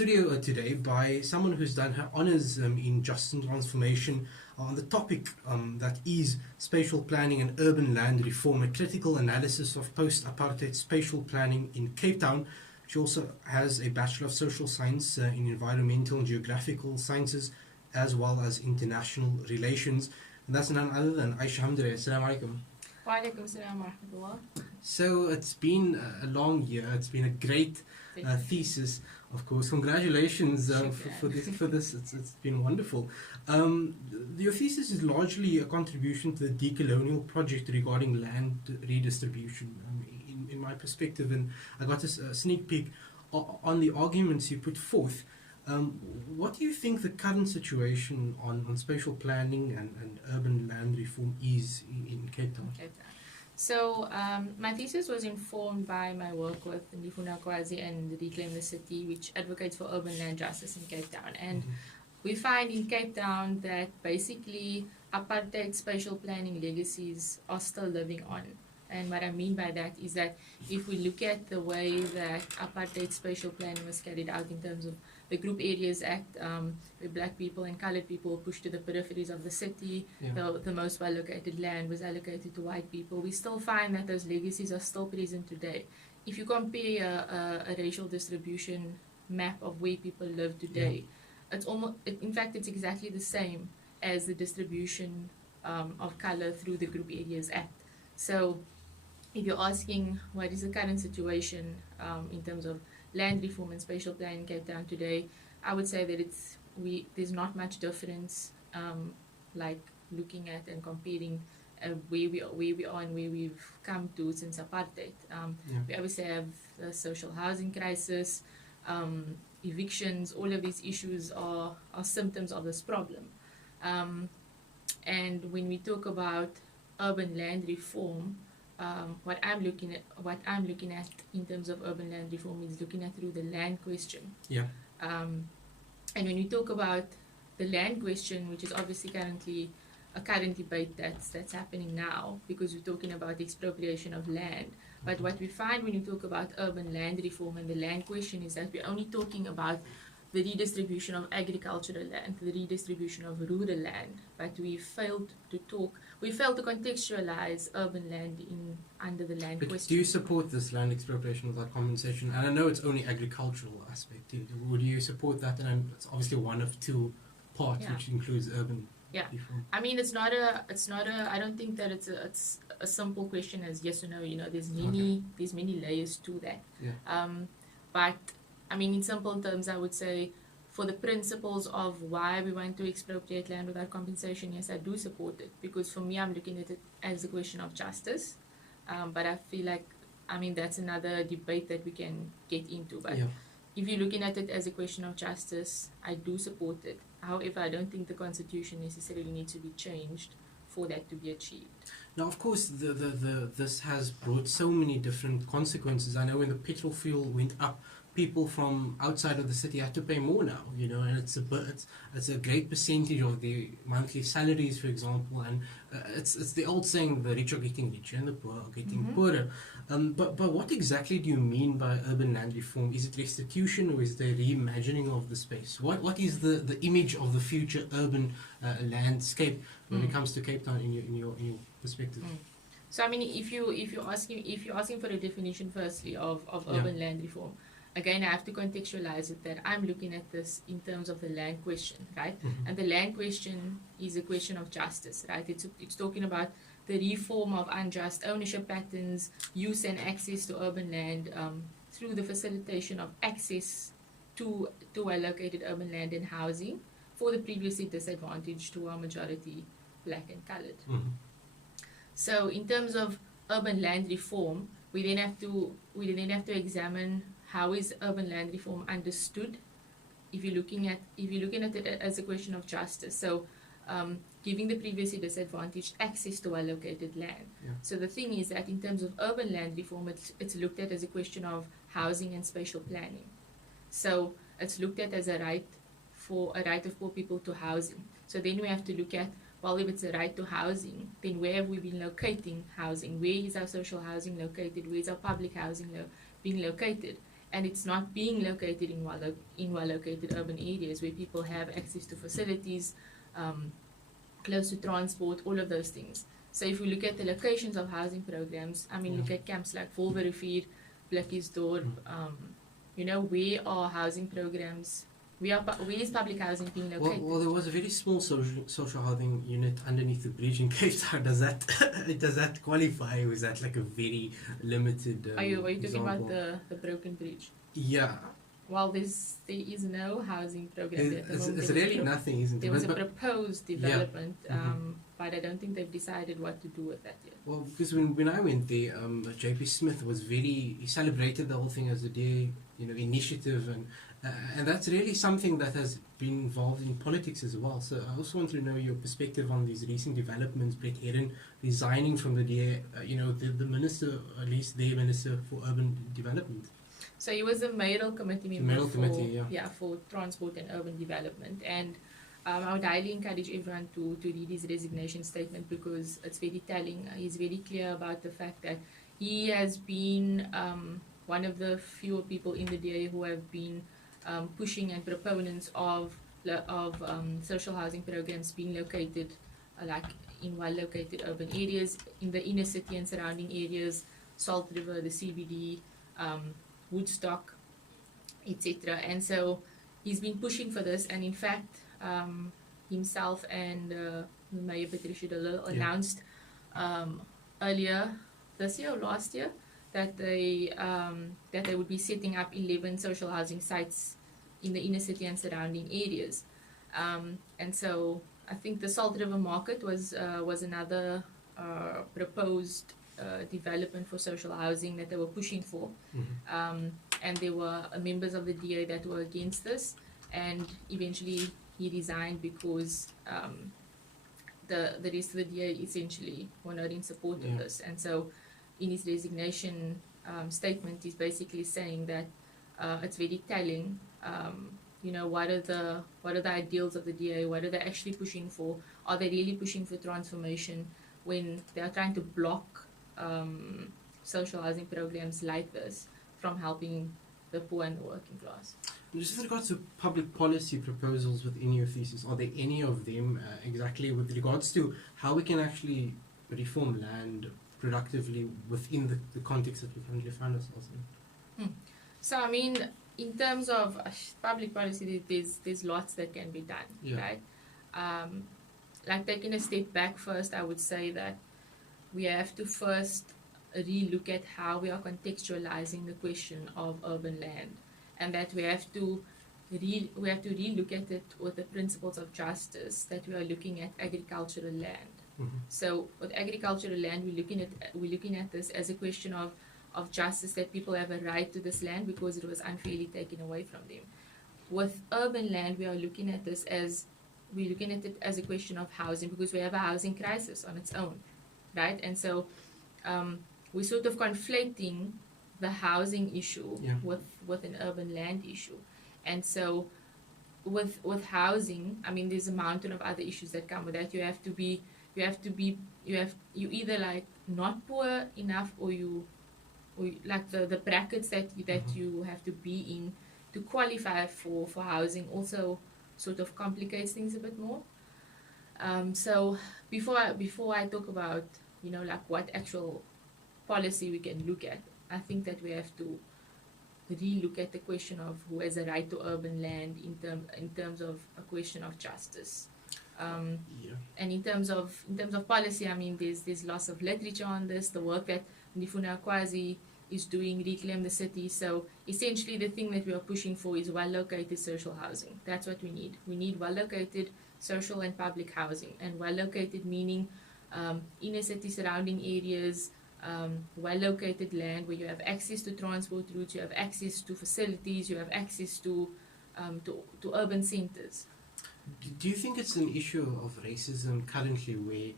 studio today by someone who's done her honours in justice and transformation on the topic that is spatial planning and urban land reform, a critical analysis of post-apartheid spatial planning in Cape Town. She also has a Bachelor of Social Science in Environmental and Geographical Sciences, as well as International Relations. And that's none other than Aisha Hamdulay. Assalamu alaikum. Wa alaikum assalam wa rahmatullah. So it's been a long year. It's been a great thesis, of course. Congratulations for this. It's been wonderful. Your thesis is largely a contribution to the decolonial project regarding land redistribution, in my perspective, and I got a sneak peek on the arguments you put forth. What do you think the current situation on spatial planning and urban land reform is in Cape Town? So my thesis was informed by my work with Ndifuna Kwazi and Reclaim the City, which advocates for urban land justice in Cape Town. And we find in Cape Town that basically apartheid spatial planning legacies are still living on. And what I mean by that is that if we look at the way that apartheid spatial planning was carried out in terms of the Group Areas Act, where black people and colored people were pushed to the peripheries of the city, the most well-located land was allocated to white people, we still find that those legacies are still present today. If you compare a racial distribution map of where people live today, it's it's exactly the same as the distribution of color through the Group Areas Act. So if you're asking what is the current situation in terms of land reform and spatial planning in Cape Town today, I would say that there's not much difference, like looking at and comparing where we are and where we've come to since apartheid. We obviously have a social housing crisis, evictions. All of these issues are symptoms of this problem. And when we talk about urban land reform, what I'm looking at in terms of urban land reform is looking at through the land question. And when we talk about the land question, which is obviously a current debate that's happening now, because we're talking about the expropriation of land. But what we find when you talk about urban land reform and the land question is that we're only talking about the redistribution of agricultural land, the redistribution of rural land, but we failed to contextualize urban land under the land question. Do you support this land expropriation without compensation? And I know it's only agricultural aspect. Would you support that? And it's obviously one of two parts, which includes urban reform. I mean, it's not a. I don't think that it's a simple question as yes or no. There's many layers to that. But I mean, in simple terms, I would say for the principles of why we want to expropriate land without compensation, yes, I do support it. Because for me, I'm looking at it as a question of justice. But I feel like, that's another debate that we can get into. But if you're looking at it as a question of justice, I do support it. However, I don't think the Constitution necessarily needs to be changed for that to be achieved. Now, of course, this has brought so many different consequences. I know when the petrol fuel went up, people from outside of the city have to pay more now, and it's a great percentage of the monthly salaries, for example, and it's the old saying, the rich are getting richer and the poor are getting poorer. But what exactly do you mean by urban land reform? Is it restitution or is it a reimagining of the space? What is the image of the future urban landscape when it comes to Cape Town in your perspective? So if you're asking for a definition firstly of urban land reform, again, I have to contextualize it that I'm looking at this in terms of the land question, right? And the land question is a question of justice, right? It's talking about the reform of unjust ownership patterns, use and access to urban land through the facilitation of access to allocated urban land and housing for the previously disadvantaged who are majority black and colored. So in terms of urban land reform, we then have to examine how is urban land reform understood if you're looking at it as a question of justice. So giving the previously disadvantaged access to allocated land. So the thing is that in terms of urban land reform, it's looked at as a question of housing and spatial planning. So it's looked at as a right of poor people to housing. So then we have to look at, well, if it's a right to housing, then where have we been locating housing? Where is our social housing located? Where is our public housing being located? and it's not being located in well-located urban areas where people have access to facilities, close to transport, all of those things. So if we look at the locations of housing programs, I mean, look at camps like Volverivier, Blikkiesdorp, where are housing programs, where is public housing being located? Well, there was a very small social housing unit underneath the bridge in Cape Town. Does that qualify, or is that like a very limited Are you talking example? about the broken bridge? Yeah. Well, there is no housing program at the moment. It's really nothing, isn't it? There was a proposed development, but I don't think they've decided what to do with that yet. Well, because when I went there, JP Smith was he celebrated the whole thing as a day, initiative, and that's really something that has been involved in politics as well. So I also want to know your perspective on these recent developments. Brett Herron resigning from the DA, the minister, at least their minister for urban development. So he was a mayoral committee member for transport and urban development, and I would highly encourage everyone to read his resignation statement, because it's very telling. He's very clear about the fact that he has been one of the fewer people in the DA who have been pushing and proponents of social housing programs being located in well-located urban areas, in the inner city and surrounding areas, Salt River, the CBD, Woodstock, etc. And so he's been pushing for this, and in fact, himself and Mayor Patricia de Lille announced earlier this year or last year that they would be setting up 11 social housing sites in the inner city and surrounding areas. And so I think the Salt River Market was another proposed development for social housing that they were pushing for, and there were members of the DA that were against this, and eventually he resigned because the rest of the DA essentially were not in support of this. And so in his resignation statement, he's basically saying that it's very telling. What are the ideals of the DA? What are they actually pushing for? Are they really pushing for transformation when they are trying to block social housing programs like this from helping the poor and the working class? Just with regards to public policy proposals within your thesis, are there any of them exactly with regards to how we can actually reform land productively within the context that we currently find ourselves in? So, I mean, in terms of public policy, there's lots that can be done, right? Like taking a step back first, I would say that we have to first re-look at how we are contextualizing the question of urban land, and that we have to re-look at it with the principles of justice, that we are looking at agricultural land. So with agricultural land, we're looking at this as a question of justice, that people have a right to this land because it was unfairly taken away from them. With urban land, we are looking at this as a question of housing, because we have a housing crisis on its own, right? And so we're sort of conflating the housing issue with an urban land issue. And so with housing, I mean, there's a mountain of other issues that come with that. You either like not poor enough, or you like the brackets that you have to be in to qualify for housing also sort of complicates things a bit more. So before I talk about like what actual policy we can look at, I think that we have to re-look at the question of who has a right to urban land in terms of a question of justice. And in terms of policy, I mean, there's lots of literature on this. The work that Ndifuna Kwazi is doing, Reclaim the City. So essentially, the thing that we are pushing for is well-located social housing. That's what we need. We need well-located social and public housing, and well-located meaning inner city surrounding areas, well-located land where you have access to transport routes, you have access to facilities, you have access to urban centers. Do you think it's an issue of racism currently, where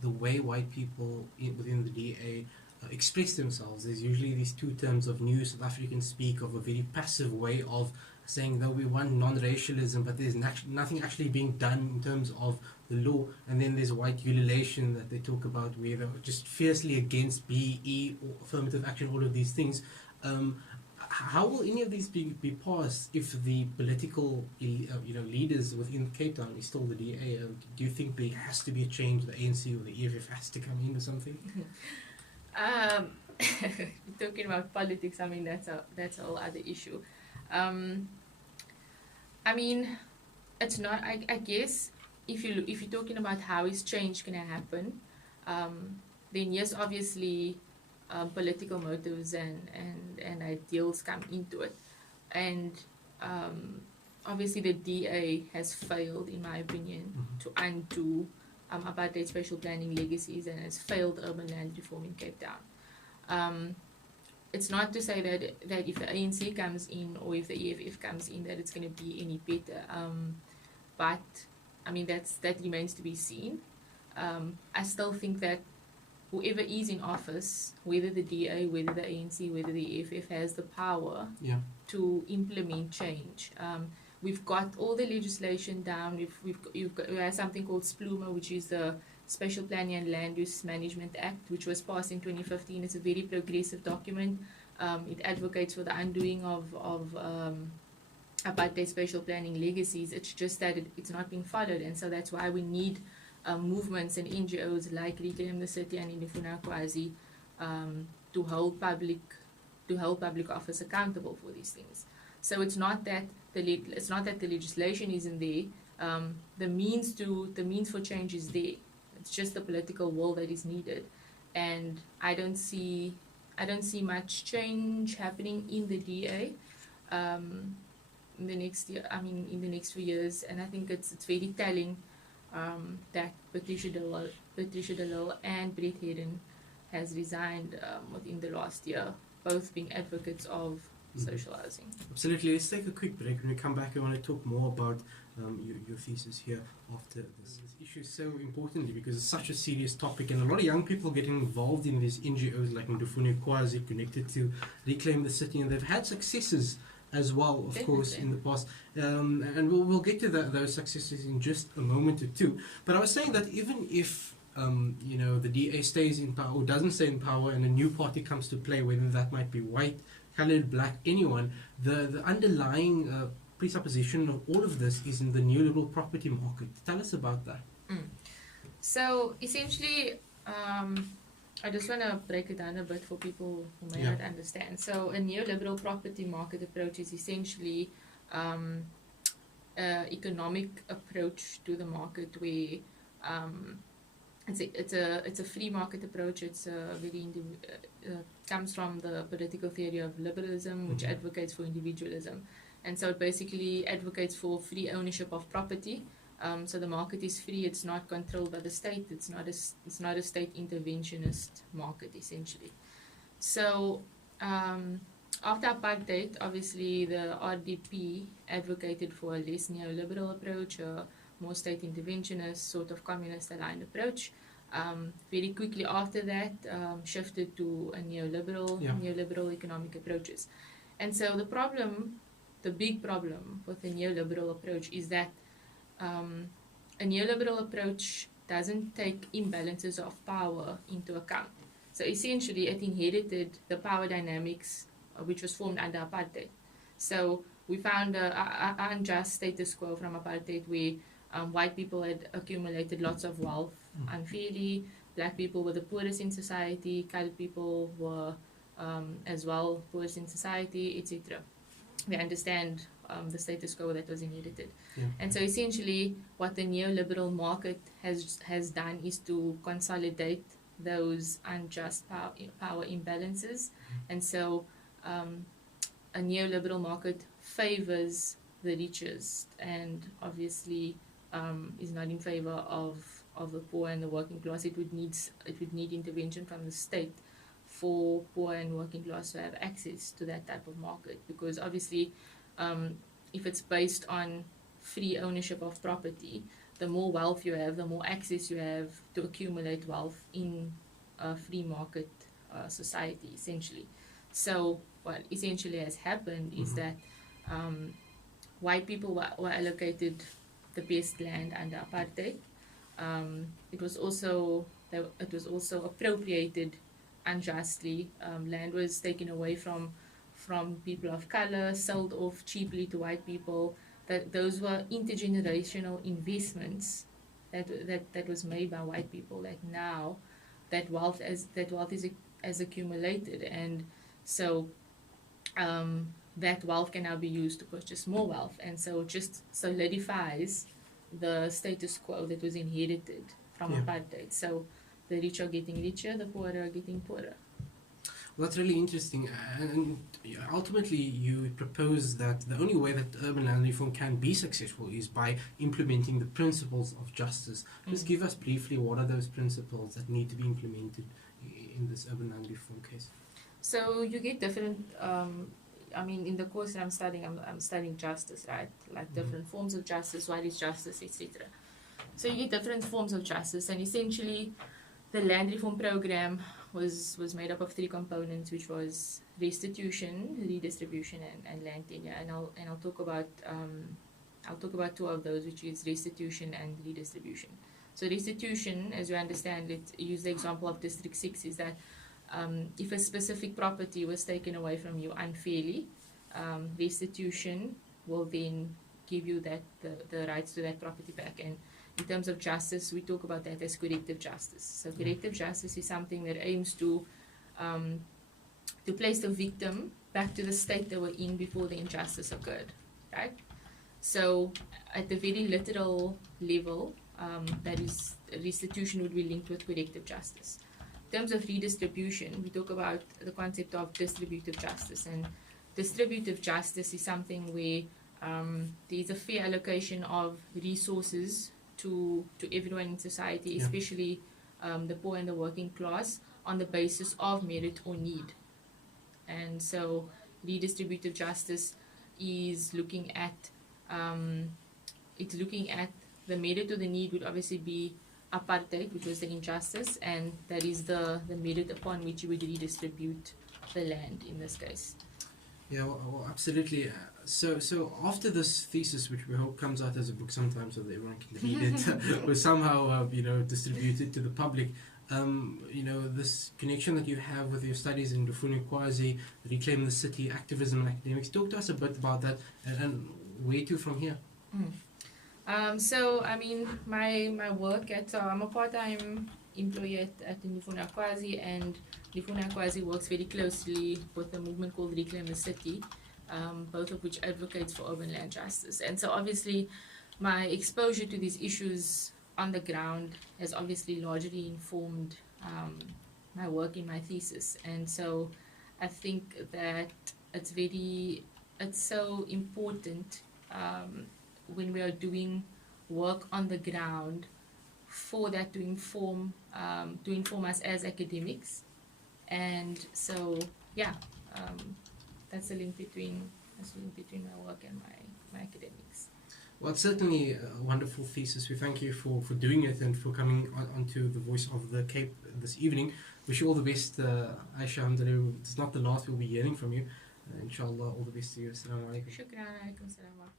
the way white people within the DA express themselves? There's usually these two terms of New South Africans speak of a very passive way of saying that we want non-racialism, but there's nothing actually being done in terms of the law. And then there's white ululation that they talk about, where they're just fiercely against BE or affirmative action, all of these things. How will any of these be passed if the political leaders within Cape Town is still the DA? Do you think there has to be a change? The ANC or the EFF has to come in or something? Talking about politics, I mean that's a whole other issue. I mean, it's not. I guess if you're talking about how is change gonna happen, then yes, obviously, political motives and ideals come into it, and obviously the DA has failed, in my opinion, to undo apartheid spatial planning legacies and has failed urban land reform in Cape Town. It's not to say that if the ANC comes in or if the EFF comes in that it's going to be any better. But I mean that remains to be seen. I still think that whoever is in office, whether the DA, whether the ANC, whether the EFF, has the power to implement change. We've got all the legislation down. We have something called SPLUMA, which is the Spatial Planning and Land Use Management Act, which was passed in 2015. It's a very progressive document. It advocates for the undoing of apartheid spatial planning legacies. It's just that it's not being followed, and so that's why we need movements and NGOs like Reclaim the City and Indifuna Kwazi to hold public office accountable for these things. So it's not that the legislation isn't there. The means for change is there. It's just the political will that is needed, and I don't see much change happening in the DA in the next year. I mean, in the next few years, and I think it's very telling that Patricia de Lille and Brett Hayden has resigned within the last year, both being advocates of social housing. Absolutely. Let's take a quick break. When we come back, I want to talk more about your thesis here after this. This issue is so importantly because it's such a serious topic, and a lot of young people getting involved in these NGOs like Ndufune Kwazi, connected to Reclaim the City, and they've had successes as well, of course, in the past. And we'll get to those successes in just a moment or two. But I was saying that even if the DA stays in power or doesn't stay in power and a new party comes to play, whether that might be white, coloured, black, anyone, the underlying presupposition of all of this is in the neoliberal property market. Tell us about that. So essentially, I just want to break it down a bit for people who may not understand. So a neoliberal property market approach is essentially an economic approach to the market where it's a free market approach. It's a very comes from the political theory of liberalism, which advocates for individualism, and so it basically advocates for free ownership of property. So the market is free; it's not controlled by the state. It's not a state interventionist market, essentially. So after apartheid, obviously the RDP advocated for a less neoliberal approach, a more state interventionist, sort of communist-aligned approach. Very quickly after that, shifted to a neoliberal economic approaches. And so the big problem with the neoliberal approach is that a neoliberal approach doesn't take imbalances of power into account. So essentially, it inherited the power dynamics which was formed under apartheid. So we found an unjust status quo from apartheid where white people had accumulated lots of wealth unfairly, black people were the poorest in society, colored people were as well poorest in society, etc. We understand the status quo that was inherited. And so essentially what the neoliberal market has done is to consolidate those unjust power imbalances. And so a neoliberal market favors the richest and obviously is not in favor of the poor and the working class. It would need intervention from the state for poor and working class to have access to that type of market, because obviously if it's based on free ownership of property, the more wealth you have, the more access you have to accumulate wealth in a free market society, essentially. So what essentially has happened is that white people were allocated the best land under apartheid. It was also appropriated unjustly. Land was taken away from people of color, sold off cheaply to white people. That those were intergenerational investments that was made by white people. That now that wealth is accumulated, and so that wealth can now be used to purchase more wealth, and so it just solidifies the status quo that was inherited from apartheid. So the rich are getting richer, the poor are getting poorer. Well, that's really interesting, and ultimately you propose that the only way that urban land reform can be successful is by implementing the principles of justice. Just give us briefly what are those principles that need to be implemented in this urban land reform case. So you get different, in the course that I'm studying justice, right? Like different forms of justice, what is justice, etc. So you get different forms of justice, and essentially the land reform program was made up of three components, which was restitution, redistribution, and land tenure. And I'll talk about two of those, which is restitution and redistribution. So restitution, as you understand it, use the example of District 6, is that if a specific property was taken away from you unfairly, restitution will then give you the rights to that property back. And in terms of justice, we talk about that as corrective justice. So corrective justice is something that aims to place the victim back to the state they were in before the injustice occurred, right? So at the very literal level, that is, restitution would be linked with corrective justice. In terms of redistribution, we talk about the concept of distributive justice, and distributive justice is something where there is a fair allocation of resources to everyone in society, especially the poor and the working class, on the basis of merit or need. And so redistributive justice is looking at the merit or the need would obviously be apartheid, which was the injustice, and that is the merit upon which you would redistribute the land in this case. Yeah, well, absolutely. So after this thesis, which we hope comes out as a book sometime so that everyone can read it, or somehow distributed to the public, this connection that you have with your studies in Ndufuna-Kwazi, Reclaim the City, activism and academics, talk to us a bit about that and where to from here. My work I'm a part-time employee at Ndufuna-Kwazi, and Ndufuna-Kwazi works very closely with a movement called Reclaim the City, both of which advocates for urban land justice. And so obviously my exposure to these issues on the ground has obviously largely informed my work in my thesis. And so I think that it's so important when we are doing work on the ground for that to inform us as academics. And so that's a link between my work and my academics. Well, it's certainly a wonderful thesis. We thank you for doing it and for coming onto the Voice of the Cape this evening. Wish you all the best, Aisha Hamdulay. It's not the last we'll be hearing from you. Inshallah, all the best to you. Assalamu alaikum. Shukran. Alaikum salam.